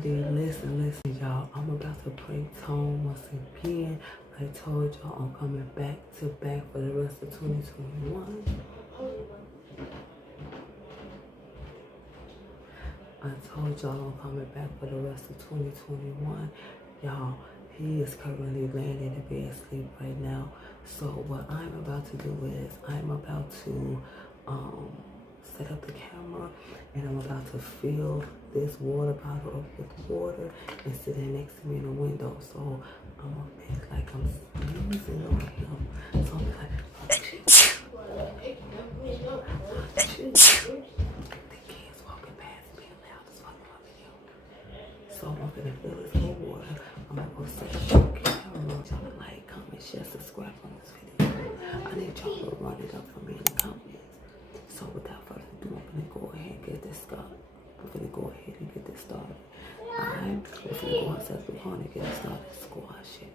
everybody, listen, y'all. I'm about to prank Tone once again. I told y'all I'm coming back to back for the rest of 2021. I told y'all I'm coming back for the rest of 2021. Y'all, he is currently laying in the bed asleep right now. So what I'm about to do is I'm about to set up the camera and I'm about to fill this water bottle up with water and sit it next to me in the window. So I'm gonna act like I'm sneezing on him. So I'm like, the kids walking past being loud as fuck in my video. So I'm gonna fill this whole water. I'm gonna go set up the camera. Y'all like, comment, share, subscribe on this video. I need y'all to run it up for me in the comments. So without further ado, I'm gonna go ahead and get this started. I'm gonna go outside the corner and get it started. Squash it.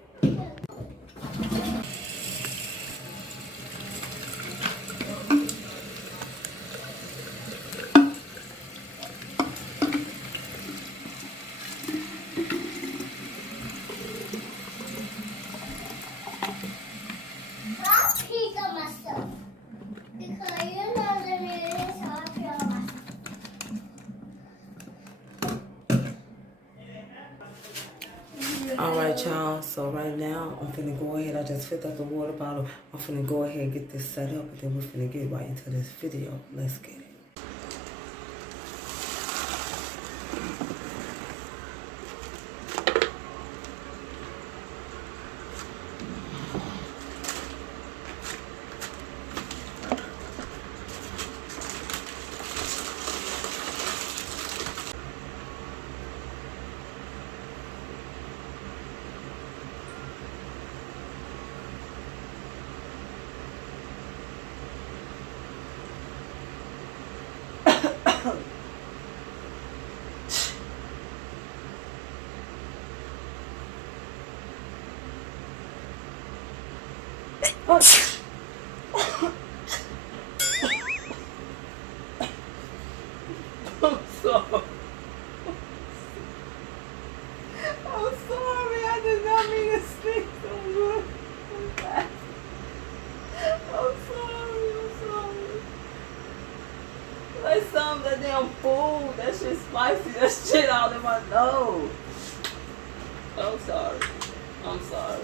Alright, y'all, so right now I'm finna go ahead. I just filled up the water bottle. I'm finna go ahead and get this set up and then we're finna get right into this video. Let's get it. I'm sorry. I did not mean to sneak so good. I'm sorry. Like some of that damn food. That shit spicy. That shit all in my nose. I'm sorry. Oh, I'm sorry.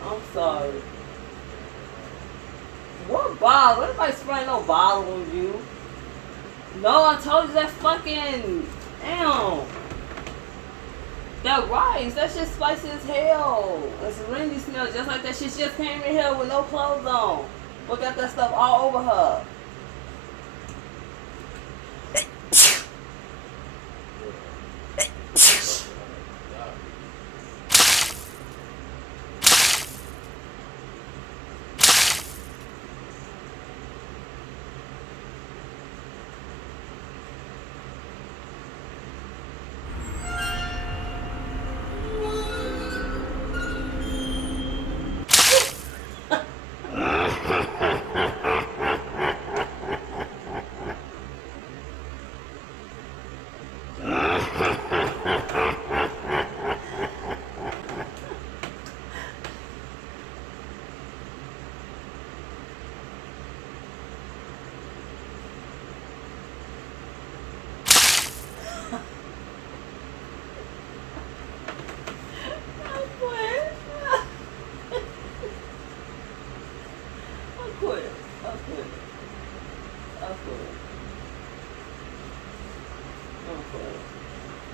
I'm sorry. What bottle? What if I spray no bottle on you? No, I told you that fucking... Damn. That rice, that shit spicy as hell. And Serenity smells just like that shit. She just came in here with no clothes on. But got that stuff all over her.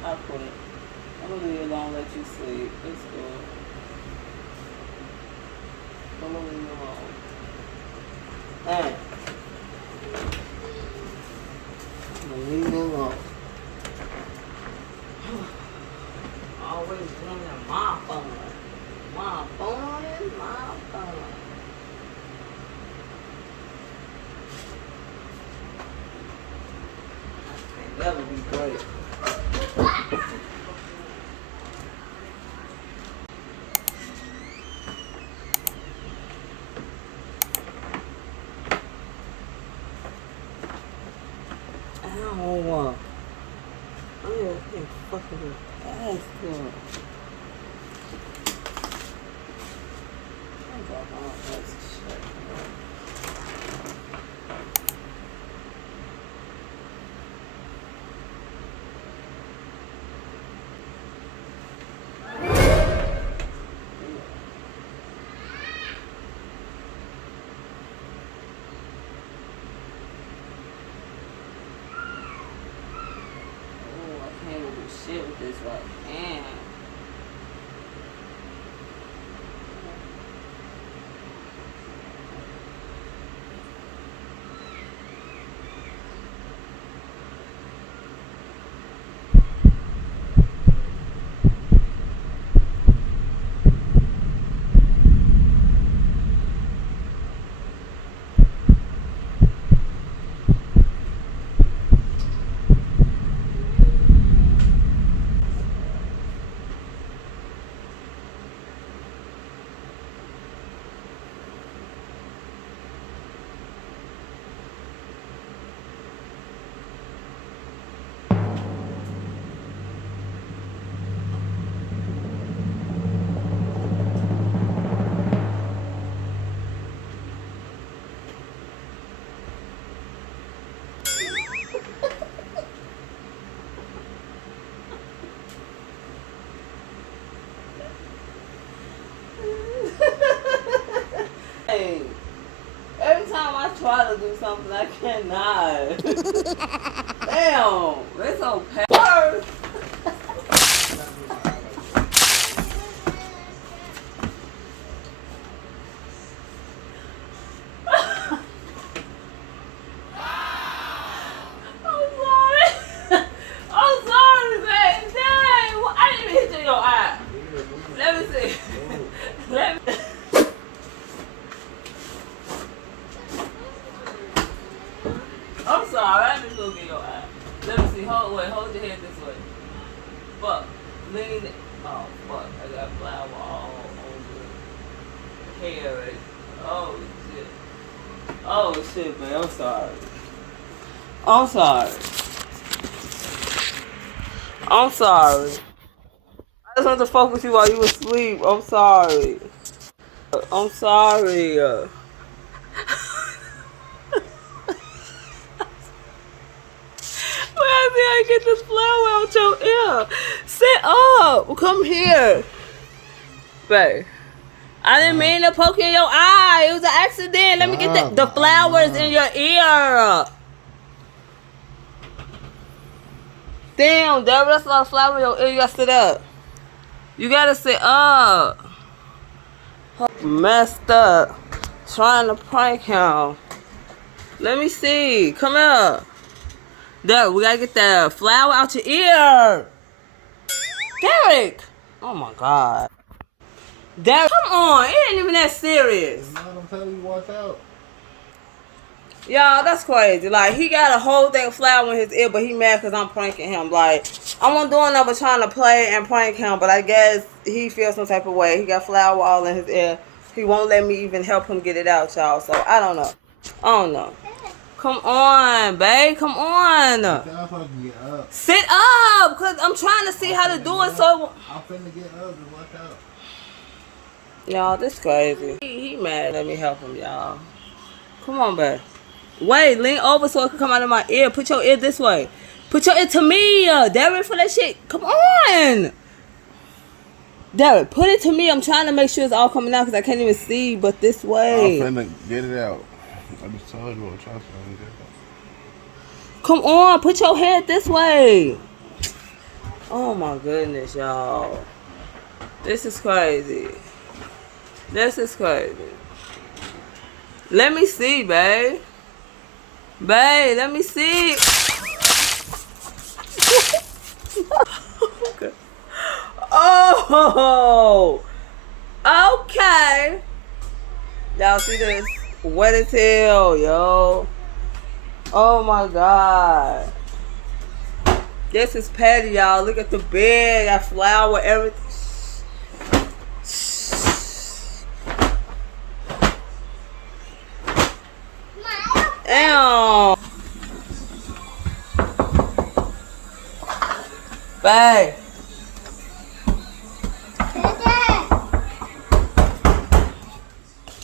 I'll quit. I'm gonna leave you alone, let you sleep. It's good. I'm gonna leave you alone. Hey. I'm gonna leave you alone. Always doing that my phone. My phone. That would be great. Ow. I can't fucking do ass girl. I'm talking all kinds of shit. Shit with this right hand. Every time I try to do something, I cannot. Damn, it's okay. I'm sorry, babe. Dang, I didn't even hit you in your eye. Let me see. Let me. I'm sorry, I didn't go get your eye. Let me see. Hold your head this way. Fuck. Lean it. Oh, fuck. I got flour all over the hair. Oh, shit. Oh, shit, man. I'm sorry. I'm sorry. I'm sorry. I just wanted to fuck with you while you were asleep. I'm sorry. I'm sorry. I get this flower out your ear. Sit up. Come here. Babe. I didn't mean to poke in your eye. It was an accident. Let me get the flowers in your ear. Damn, there was a lot of flower in your ear. You gotta sit up. You gotta sit up. Messed up. Trying to prank him. Let me see. Come here. There, we gotta get the flower out your ear. Derek! Oh my god. Derek, come on. It ain't even that serious. I'm telling you, watch out. Y'all, that's crazy. Like, he got a whole thing of flour in his ear, but he mad because I'm pranking him. Like, I wasn't doing nothing but trying to play and prank him, but I guess he feels some type of way. He got flour all in his ear. He won't let me even help him get it out, y'all. So, I don't know. I don't know. Come on, babe. Come on. Sit up, because I'm trying to see how to do it. So I'm finna get up and watch out. Y'all, this crazy. He mad. Let me help him, y'all. Come on, babe. Wait, lean over so it can come out of my ear. Put your ear this way. Put your ear to me. Derek, for that shit. Come on. Derek, put it to me. I'm trying to make sure it's all coming out because I can't even see but this way. I'm finna get it out. I just told you what I'm trying to get it out. Come on. Put your head this way. Oh, my goodness, y'all. This is crazy. This is crazy. Let me see, babe. Babe, let me see. Okay. Oh, okay. Y'all see this? Wet as hell, yo. Oh my God. This is Patty, y'all. Look at the bed. Got flour, everything. Damn. Bang.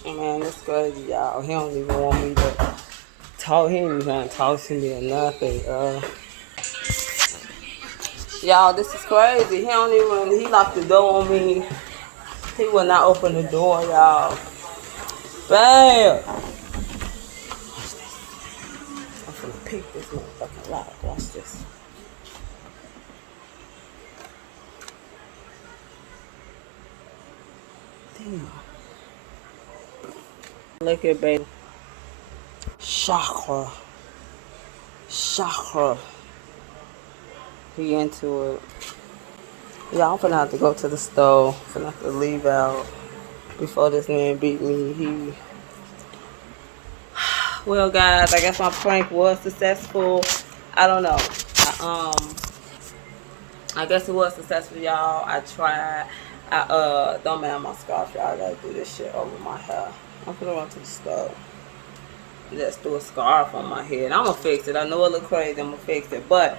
Man, it's crazy, y'all. He don't even want me to talk. He ain't even trying to talk to me or nothing. Y'all, this is crazy. He don't even, he locked the door on me. He will not open the door, y'all. Bam! I'm finna pick this motherfucking lock. Watch this. Damn. Look at baby. Chakra. He into it. Yeah, I'm finna have to go to the store. Finna have to leave out before this man beat me. Well, guys, I guess my prank was successful. I don't know. I guess it was successful, y'all. I tried. Don't mind my scarf, y'all. I gotta do this shit over my hair. I'm gonna run to the store. Just do a scarf on my head. I'm gonna fix it. I know it look crazy. I'm gonna fix it, but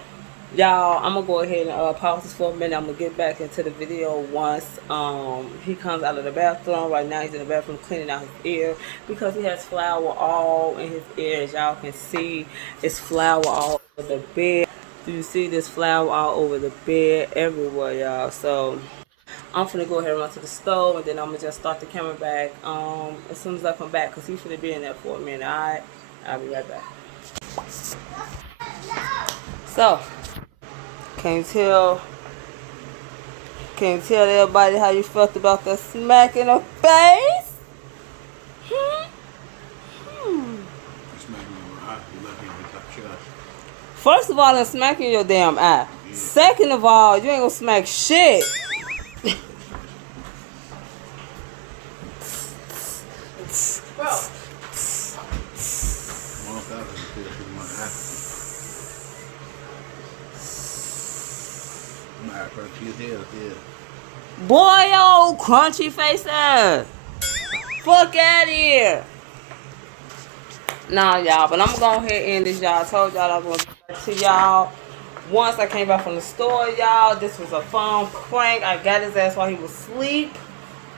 y'all, I'm gonna go ahead and pause this for a minute. I'm gonna get back into the video once he comes out of the bathroom. Right now he's in the bathroom cleaning out his ear because he has flour all in his ear. As y'all can see, it's flour all over the bed. Do you see this flour all over the bed everywhere, y'all? So I'm finna go ahead and run to the stove, and then I'm gonna just start the camera back as soon as I come back, because he's finna be in there for a minute. Alright, I'll be right back. So, can you tell everybody how you felt about that smack in the face? First of all, I'm smacking your damn eye. Second of all, you ain't gonna smack shit. Boy, yo, crunchy face ass. Fuck out of here. Nah, y'all, but I'm gonna go ahead and end this, y'all. I told y'all I was gonna get back to y'all once I came back from the store, y'all. This was a fun prank. I got his ass while he was asleep.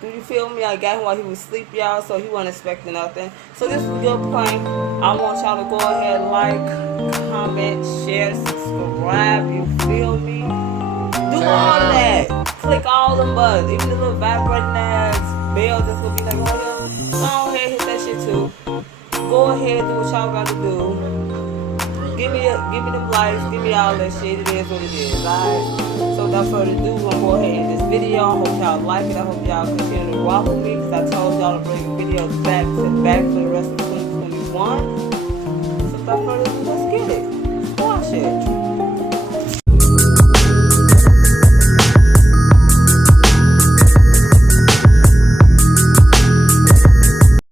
Do you feel me? I got him while he was asleep, y'all, so he wasn't expecting nothing. So this was a good prank. I want y'all to go ahead and like, comment, share, subscribe. You feel me? Do all of that. Click all them buttons. Even the little vibrating ass bell that's gonna be like on here. Go ahead, hit that shit too. Go ahead, do what y'all gotta do. Give me them likes, give me all that shit. It is what it is, alright? So without further ado, we're gonna go ahead and end this video. I hope y'all like it. I hope y'all continue to rock with me, because I told y'all to bring videos back for the rest of 2021. So without further ado, let's get it. Watch it.